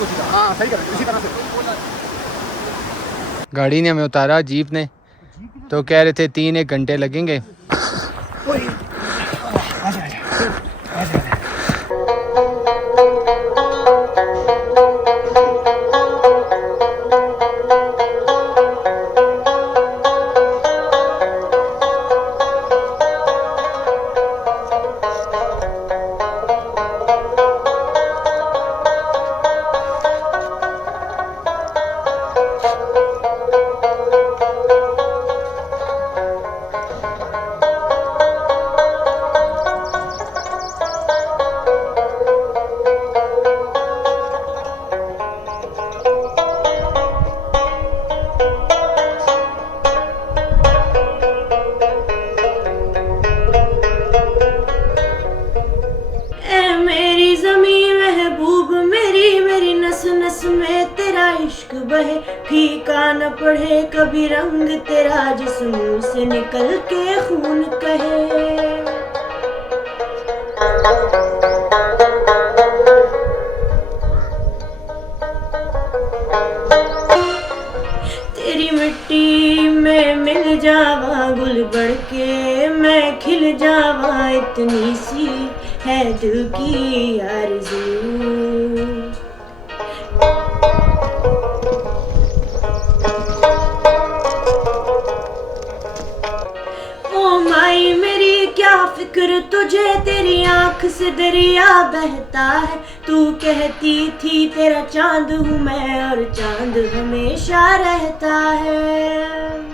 हाँ सही कर इसी तरह से। गाड़ी ने हमें उतारा, जीप ने, तो कह रहे थे 3-1 घंटे लगेंगे। बहे फीका न पढ़े कभी रंग तेरा जिस्म से निकल के खून कहे। तेरी मिट्टी में मिल जावा गुल बढ़ के मैं खिल जावा, इतनी सी है दिल की आरज़ू। मेरी क्या फिक्र तुझे, तेरी आंख से दरिया बहता है। तू कहती थी तेरा चांद हूँ मैं और चांद हमेशा रहता है।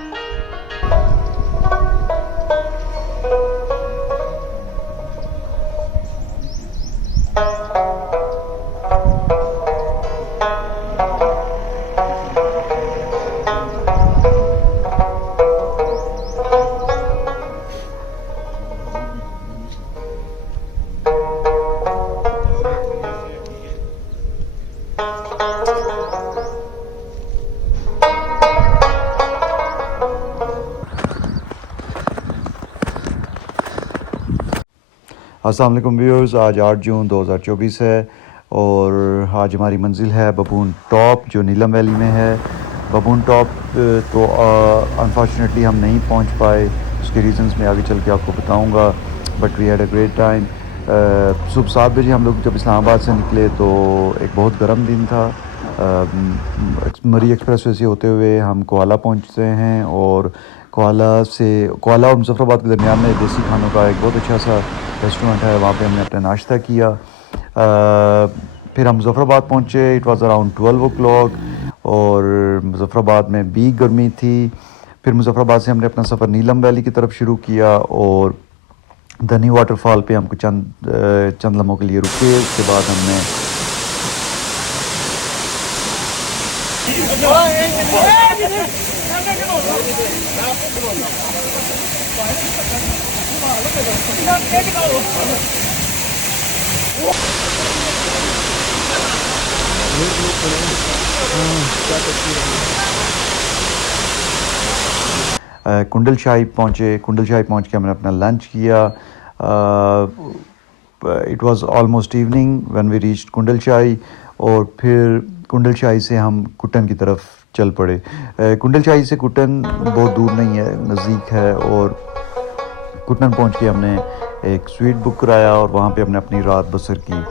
अस्सलाम वालेकुम व्यूअर्स, आज 8 जून 2024 है और आज हमारी मंजिल है बबून टॉप जो नीलम वैली में है। बबून टॉप तो अनफॉर्चुनेटली हम नहीं पहुंच पाए, उसके रीज़न्स मैं आगे चल के आपको बताऊंगा, but we had a great time. सुबह 7 बजे हम लोग जब इस्लामाबाद से निकले तो एक बहुत गर्म दिन था। मरी एक्सप्रेस वे से होते हुए हम कोहाला पहुँचते हैं और कोहाला और मुजफ्फराबाद के दरमियान में देसी खानों का एक बहुत अच्छा सा रेस्टोरेंट है, वहाँ पे हमने अपना नाश्ता किया। फिर हम मुजफ्फराबाद पहुँचे, इट वाज़ अराउंड 12 o'clock और मुजफ्फराबाद में भी गर्मी थी। फिर मुजफ्फराबाद से हमने अपना सफ़र नीलम वैली की तरफ शुरू किया और धनी वाटरफॉल पे हमको चंद लम्हों के लिए रुके। उसके बाद हमने कुंडल शाही पहुँचे। कुंडल शाही पहुँच के हमने अपना लंच किया। It was almost evening when we reached Kundal Shahi और फिर कुंडल शाही से हम कुटन की तरफ चल पड़े। कुंडल शाही से कुटन बहुत दूर नहीं है, नज़दीक है और कुटन पहुंच के हमने एक स्वीट बुक कराया और वहाँ पे हमने अपनी रात बसर की।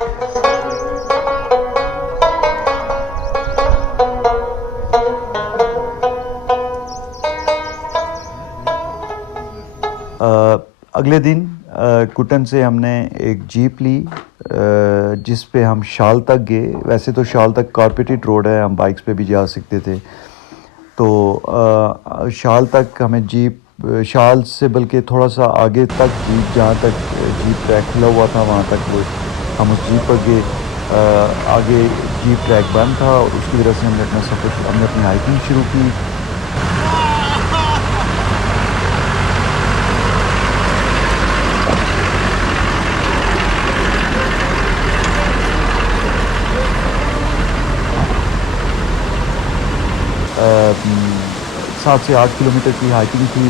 अगले दिन कुटन से हमने एक जीप ली जिस पे हम शाल तक गए। वैसे तो शाल तक कारपेटेड रोड है, हम बाइक्स पे भी जा सकते थे, तो शाल तक हमें शाल से बल्कि थोड़ा सा आगे तक जीप, जहाँ तक जीप ट्रैक खुला हुआ था वहाँ तक हम उस जीप पर गए। आगे जीप ट्रैक बंद था और उसकी वजह से हमने अपनी हाइकिंग शुरू की। सात से 8 किलोमीटर की हाइकिंग थी,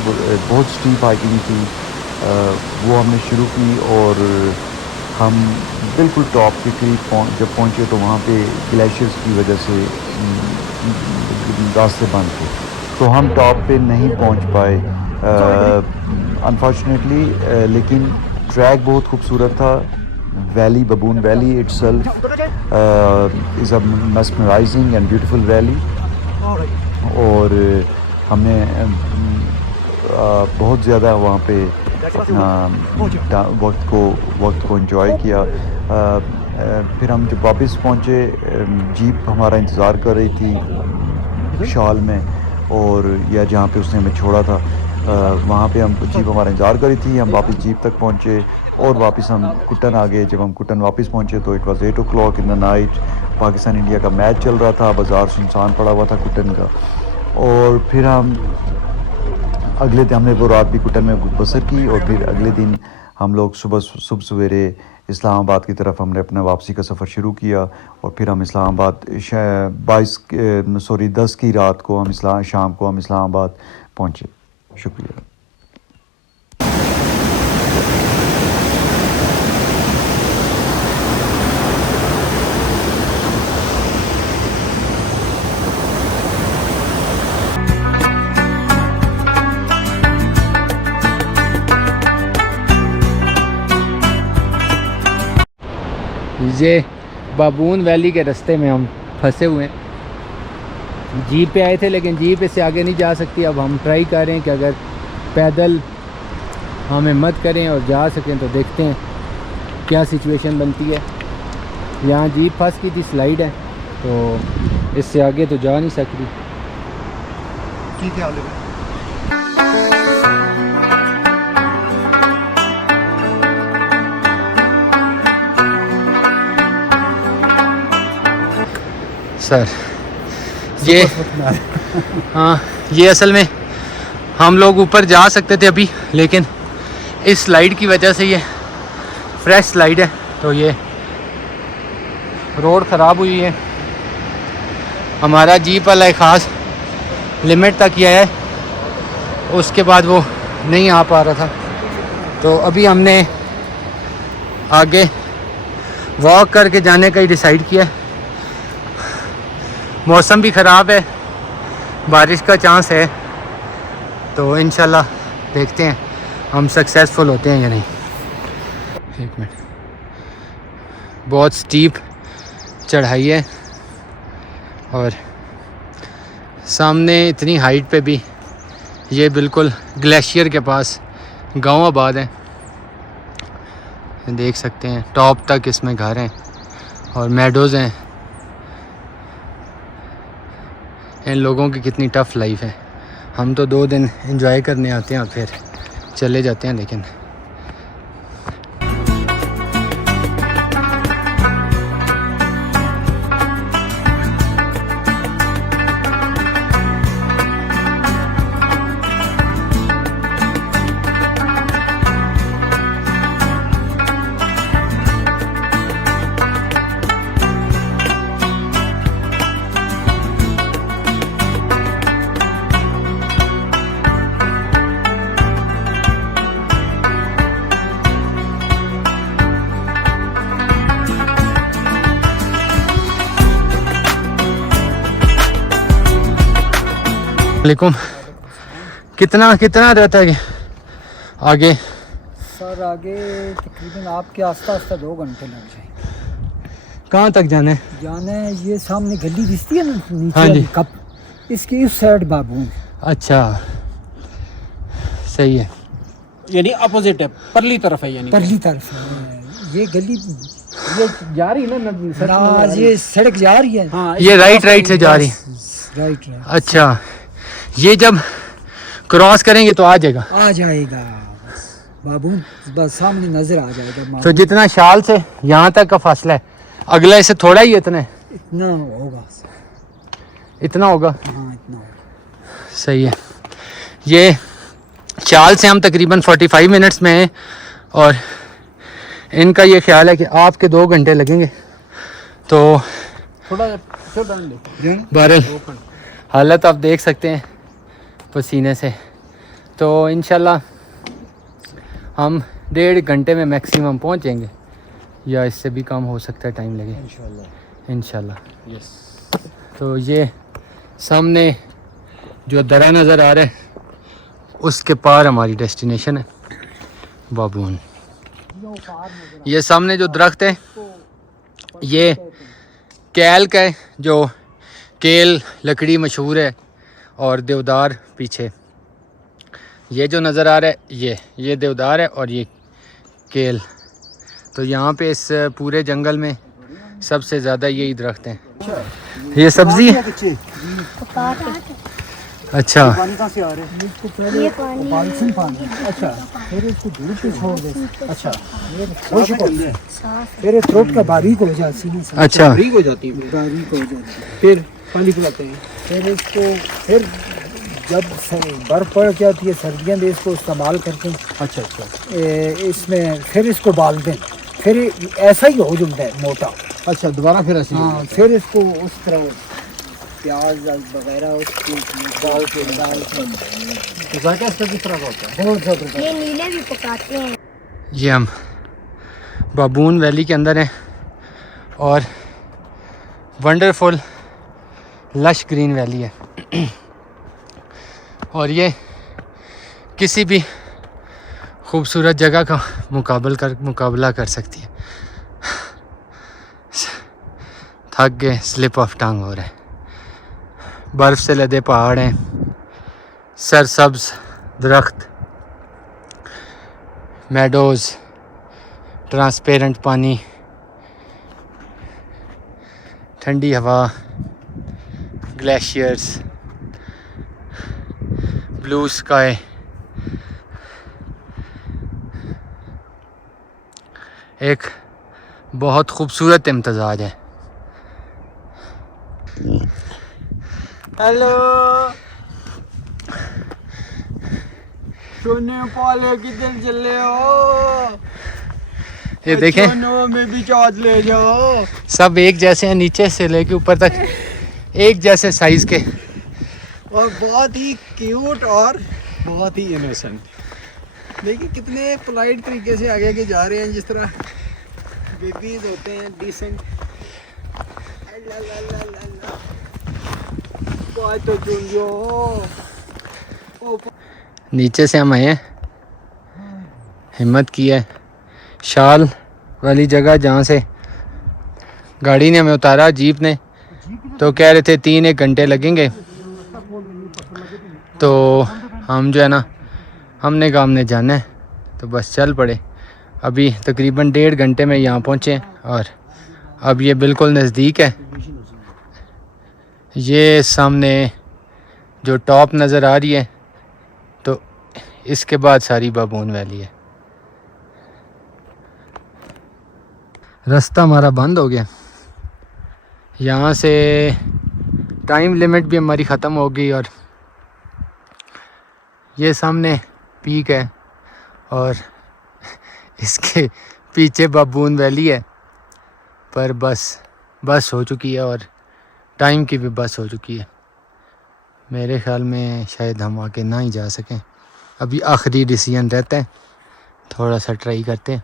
बहुत स्टीप हाइकिंग थी। वो हमने शुरू की और हम बिल्कुल टॉप के करीब जब पहुँचे तो वहाँ पे ग्लेशियर्स की वजह से रास्ते बंद थे, तो हम टॉप पे नहीं पहुँच पाए अनफॉर्चुनेटली। लेकिन ट्रैक बहुत खूबसूरत था। Valley, बबून valley itself is a mesmerising and beautiful valley. और हमने बहुत ज़्यादा वहाँ पे वक्त को एंजॉय किया। फिर हम जब वापस पहुँचे, जीप हमारा इंतज़ार कर रही थी शाल में, और या जहाँ पे उसने हमें छोड़ा था वहाँ पे हम जीप हमारा इंतज़ार कर रही थी। हम वापस जीप तक पहुँचे और वापस हम कुटन आ गए। जब हम कुटन वापस पहुँचे तो it was 8 o'clock in the night. Pakistan India का मैच चल रहा था, बाज़ार सुनसान पड़ा हुआ था कुटन का। और फिर हम अगले दिन हमने वो रात भी कुटन में बसर की, और फिर अगले दिन हम लोग सुबह सवेरे इस्लामाबाद की तरफ हमने अपना वापसी का सफ़र शुरू किया। और फिर हम इस्लामाबाद 10 की रात को हम शाम को हम इस्लामाबाद पहुँचे। शुक्रिया। ये बाबून वैली के रास्ते में हम फंसे हुए हैं। जीप पे आए थे लेकिन जीप से आगे नहीं जा सकती। अब हम ट्राई कर रहे हैं कि अगर पैदल हम हिम्मत करें और जा सकें तो देखते हैं क्या सिचुएशन बनती है। यहाँ जीप फंस की थी, स्लाइड है, तो इससे आगे तो जा नहीं सकती। ठीक है। सर ये हाँ, ये असल में हम लोग ऊपर जा सकते थे अभी, लेकिन इस स्लाइड की वजह से ये फ्रेश स्लाइड है, तो ये रोड ख़राब हुई है। हमारा जीप वाला एक ख़ास लिमिट तक ही है, उसके बाद वो नहीं आ पा रहा था। तो अभी हमने आगे वॉक करके जाने का ही डिसाइड किया। मौसम भी ख़राब है, बारिश का चांस है, तो इंशाल्लाह देखते हैं हम सक्सेसफुल होते हैं या नहीं। एक मिनट, बहुत स्टीप चढ़ाई है और सामने इतनी हाइट पे भी ये बिल्कुल ग्लेशियर के पास गांव आबाद है। देख सकते हैं टॉप तक इसमें घर हैं और मेडोज़ हैं। इन लोगों की कितनी टफ़ लाइफ है। हम तो 2 दिन एंजॉय करने आते हैं और फिर चले जाते हैं। लेकिन वालेकुम। कितना रहता है आगे? सर आगे तकरीबन आपके आस्ता 2 घंटे लग जाएंगे। कहाँ तक जाना है? ये सामने गली दिखती है ना नीचे हाँ जी, वाली कप, इसकी उस साइड बाबू। अच्छा, सही है। यानी अपोजिट है, परली तरफ है, यानी परली तरफ है। ये गली ये जा रही है ना, ये सड़क जा रही है। हाँ, ये राइट से जा रही है। राइट। अच्छा, ये जब क्रॉस करेंगे तो आ जाएगा बाबू, बस सामने नजर आ जाएगा। तो जितना शाल से यहाँ तक का फासला है, अगला इससे थोड़ा ही इतना होगा। इतना होगा। हाँ, इतना होगा। सही है। ये शाल से हम तकरीबन 45 मिनट्स में हैं और इनका ये ख्याल है कि आपके 2 घंटे लगेंगे। तो थोड़ा बहरहाल हालत आप देख सकते हैं पसीने से। तो इंशाल्लाह हम 1.5 घंटे में मैक्सिमम पहुंचेंगे। या इससे भी कम हो सकता है, टाइम लगे इंशाल्लाह। यस। तो ये सामने जो दरा नज़र आ रहा है उसके पार हमारी डेस्टिनेशन है बाबून। ये सामने जो दरख्त है ये केल का है, जो केल लकड़ी मशहूर है, और देवदार पीछे। ये जो नज़र आ रहा है ये देवदार है और ये केल। तो यहाँ पे इस पूरे जंगल में सबसे ज़्यादा यही दरख्त हैं। ये सब्ज़ी है। अच्छा पानी कहाँ से आ रहे हैं? इसको पहले बाल्सन पानी, अच्छा फिर इसको धूप पे छोड़ दे, अच्छा ये खुश्क हो जाए, फिर थ्रोट का बारीक हो जाए, सीने से अच्छा बारीक हो जाती है, बारीक हो जाए, फिर पानी पिलाते हैं। फिर इसको फिर जब बर्फ़ पड़ जाती है सर्दियों में इसको इस्तेमाल करते हैं। अच्छा अच्छा। इसमें फिर इसको बाल दें, फिर ऐसा ही हो जाता है मोटा। अच्छा दोबारा फिर ऐसे हाँ, फिर इसको उस तरह प्याज वगैरह उसको डाल के तो जायका इसका किस तरह का होता है? बहुत ज़बरदस्त। ये नीले भी पकाते हैं। ये हम बाबून वैली के अंदर हैं और वंडरफुल लश ग्रीन वैली है और ये किसी भी खूबसूरत जगह का मुकाबला कर सकती है। थक गए, स्लिप ऑफ टंग हो रहा है। बर्फ़ से लदे पहाड़ हैं, सरसब्ज दरख्त, मेडोज़, ट्रांसपेरेंट पानी, ठंडी हवा, ग्लेशियर्स, ब्लू स्काई। एक बहुत खूबसूरत इम्तज़ाज है। हेलो सोने पाले किधर चले हो? ये देखें सोनो में भी चार्ज ले जाओ। सब एक जैसे हैं, नीचे से लेके ऊपर तक एक जैसे साइज़ के, और बहुत ही क्यूट और बहुत ही इनोसेंट। देखिए कितने पोलाइट तरीके से आगे आगे जा रहे हैं, जिस तरह बेबीज होते हैं, डिसेंट। तो चुन जो नीचे से हम आए हैं, हिम्मत की है शाल वाली जगह जहाँ से गाड़ी ने हमें उतारा, जीप ने, तो कह रहे थे 3-1 घंटे लगेंगे। तो हम जो है ना, हमने कहा हमने जाना है तो बस चल पड़े। अभी तकरीबन 1.5 घंटे में यहाँ पहुँचे और अब ये बिल्कुल नज़दीक है। ये सामने जो टॉप नज़र आ रही है, तो इसके बाद सारी बाबून वैली है। रास्ता हमारा बंद हो गया, यहाँ से टाइम लिमिट भी हमारी ख़त्म हो गई और ये सामने पीक है और इसके पीछे बाबून वैली है। पर बस हो चुकी है और टाइम की भी बस हो चुकी है। मेरे ख़्याल में शायद हम आके ना ही जा सकें। अभी आखिरी डिसीजन रहता है, थोड़ा सा ट्राई करते हैं।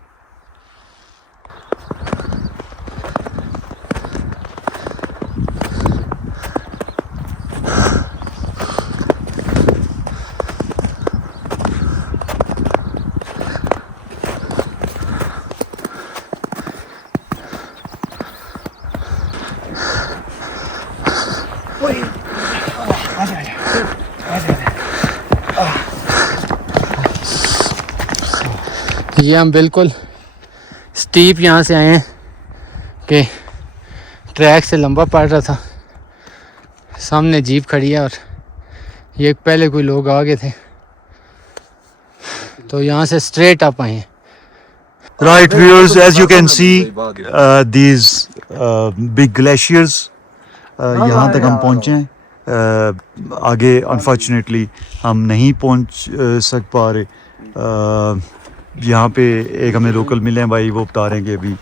ये हम बिल्कुल स्टीप यहाँ से आए हैं कि ट्रैक से लंबा पड़ रहा था। सामने जीप खड़ी है और ये पहले कोई लोग आ गए थे, तो यहाँ से स्ट्रेट अप आए हैं। Right viewers, as you can see these big glaciers, यहाँ तक हम पहुँचे हैं। आगे अनफॉर्चुनेटली हम नहीं पहुँच सक पा रहे। यहाँ पे एक हमें लोकल मिले हैं भाई, वो बता रहे हैं कि अभी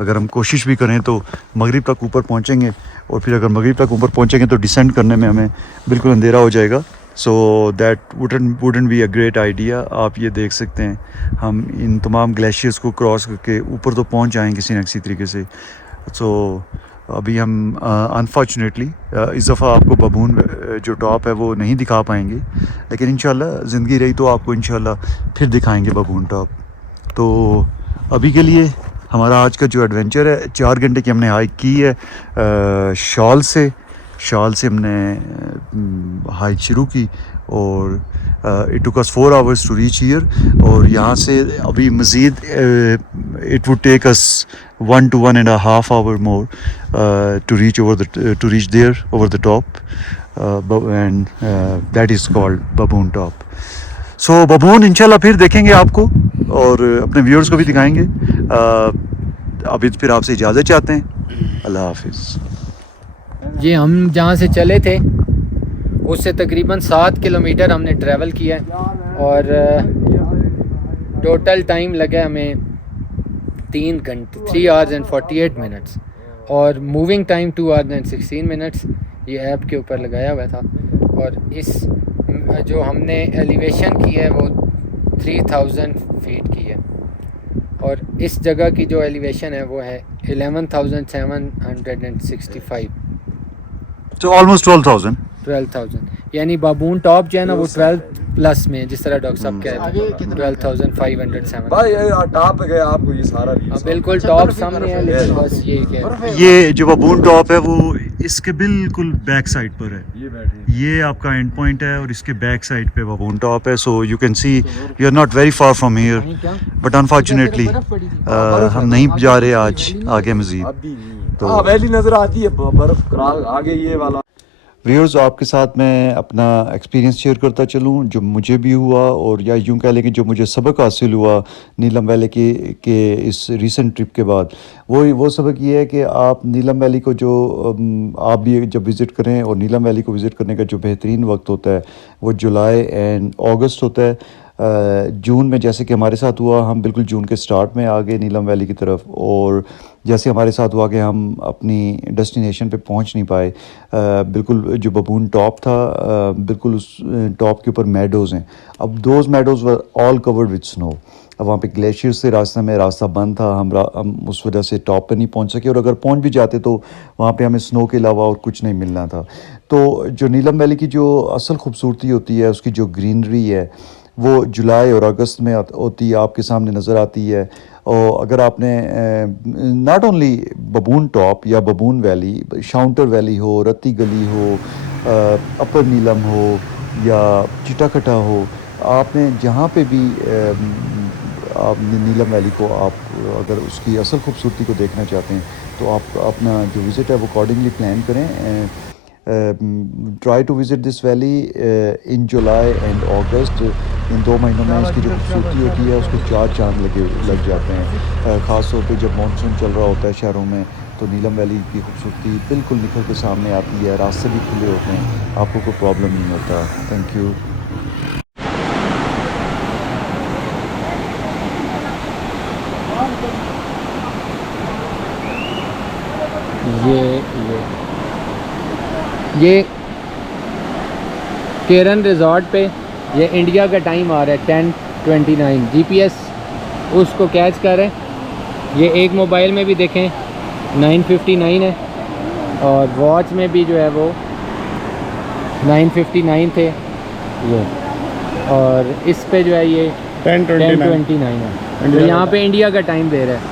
अगर हम कोशिश भी करें तो मगरिब तक ऊपर पहुँचेंगे, और फिर अगर मगरिब तक ऊपर पहुँचेंगे तो डिसेंड करने में हमें बिल्कुल अंधेरा हो जाएगा। So that wouldn't be a great idea. आप ये देख सकते हैं हम इन तमाम ग्लेशियर्स को क्रॉस करके ऊपर तो पहुंच जाएंगे किसी न किसी तरीके से। सो अभी हम अनफॉर्चुनेटली इस दफ़ा आपको बबून जो टॉप है वो नहीं दिखा पाएंगे, लेकिन इंशाल्लाह ज़िंदगी रही तो आपको इंशाल्लाह फिर दिखाएंगे बबून टॉप। तो अभी के लिए हमारा आज का जो एडवेंचर है 4 घंटे की हमने हाइक की है शॉल से हमने हाइक शुरू की और it took us 4 hours to reach here. और यहाँ से अभी मज़ीद it would take us 1 to 1.5 hour more to reach there over the top, and that is called Baboon Top. So बबून इंशाल्लाह फिर देखेंगे आपको और अपने व्यूअर्स को भी दिखाएंगे। अभी फिर आपसे इजाज़त चाहते हैं। अल्लाह हाफिज़। ये हम जहाँ से चले थे उससे तकरीबन 7 किलोमीटर हमने ट्रैवल किया है और टोटल टाइम लगा हमें 3 घंटे 3 hours and 48 minutes और moving time 2 hours and 16 minutes ये ऐप के ऊपर लगाया हुआ था। और इस जो हमने एलिवेशन की है वो 3000 फीट की है और इस जगह की जो एलिवेशन है वो है 11,765। So almost 12,000 यानी बबून टॉप जो है ना वो 12 प्लस में, जिस तरह डॉक्टर साहब कह रहे हैं 12,507 भाई टॉप पे गए आपको ये सारा बिल्कुल टॉप सामने है, लेकिन बस ये जो बबून टॉप है वो इसके बिल्कुल बैक साइड पर है। ये आपका एंड पॉइंट है और इसके बैक साइड पे बबून टॉप है। So you can see you are not very far from here, but unfortunately हम नहीं जा रहे आज आगे मजीद। तो वैली नजर आती है बर्फ आगे ये वाला। व्यूअर्स, आपके साथ मैं अपना एक्सपीरियंस शेयर करता चलूँ जो मुझे भी हुआ, और या यूँ कह लें कि जो मुझे सबक हासिल हुआ नीलम वैली के इस रीसेंट ट्रिप के बाद। वो सबक ये है कि आप नीलम वैली को जो आप भी जब विज़िट करें, और नीलम वैली को विज़िट करने का जो बेहतरीन वक्त होता है वो जुलाई एंड अगस्त होता है। जून में जैसे कि हमारे साथ हुआ, हम बिल्कुल जून के स्टार्ट में आ गए नीलम वैली की तरफ, और जैसे हमारे साथ हुआ कि हम अपनी डेस्टिनेशन पे पहुंच नहीं पाए। बिल्कुल जो बबून टॉप था बिल्कुल उस टॉप के ऊपर मेडोज़ हैं। अब those meadows were all covered with snow. अब वहाँ पे ग्लेशियर से रास्ता बंद था, हम उस वजह से टॉप पे नहीं पहुँच सके, और अगर पहुँच भी जाते तो वहाँ पे हमें स्नो के अलावा और कुछ नहीं मिलना था। तो जो नीलम वैली की जो असल खूबसूरती होती है, उसकी जो ग्रीनरी है वो जुलाई और अगस्त में होती है, आपके सामने नज़र आती है। और अगर आपने नॉट ओनली बबून टॉप या बबून वैली, शाउंटर वैली हो, रत्ती गली हो, अपर नीलम हो या चिटाकटा हो, आपने जहाँ पे भी आप नीलम वैली को आप अगर उसकी असल खूबसूरती को देखना चाहते हैं तो आप अपना जो विज़िट है वो अकॉर्डिंगली प्लान करें। Try to visit this valley in July and August. इन 2 महीनों में इसकी जो खूबसूरती होती है उसको 4 चांद लग जाते हैं। ख़ास तौर पे जब मानसून चल रहा होता है शहरों में तो नीलम वैली की खूबसूरती बिल्कुल निखर के सामने आती है। रास्ते भी खुले होते हैं, आपको कोई प्रॉब्लम नहीं होता। Thank you. ये केरन रिजॉर्ट पे ये इंडिया का टाइम आ रहा है 10:29। जीपीएस उसको कैच कर रहे हैं। ये एक मोबाइल में भी देखें 9:59 है, और वॉच में भी जो है वो 9:59 थे ये, और इस पे जो है ये 10:29 है। तो यहाँ पे इंडिया का टाइम दे रहा है।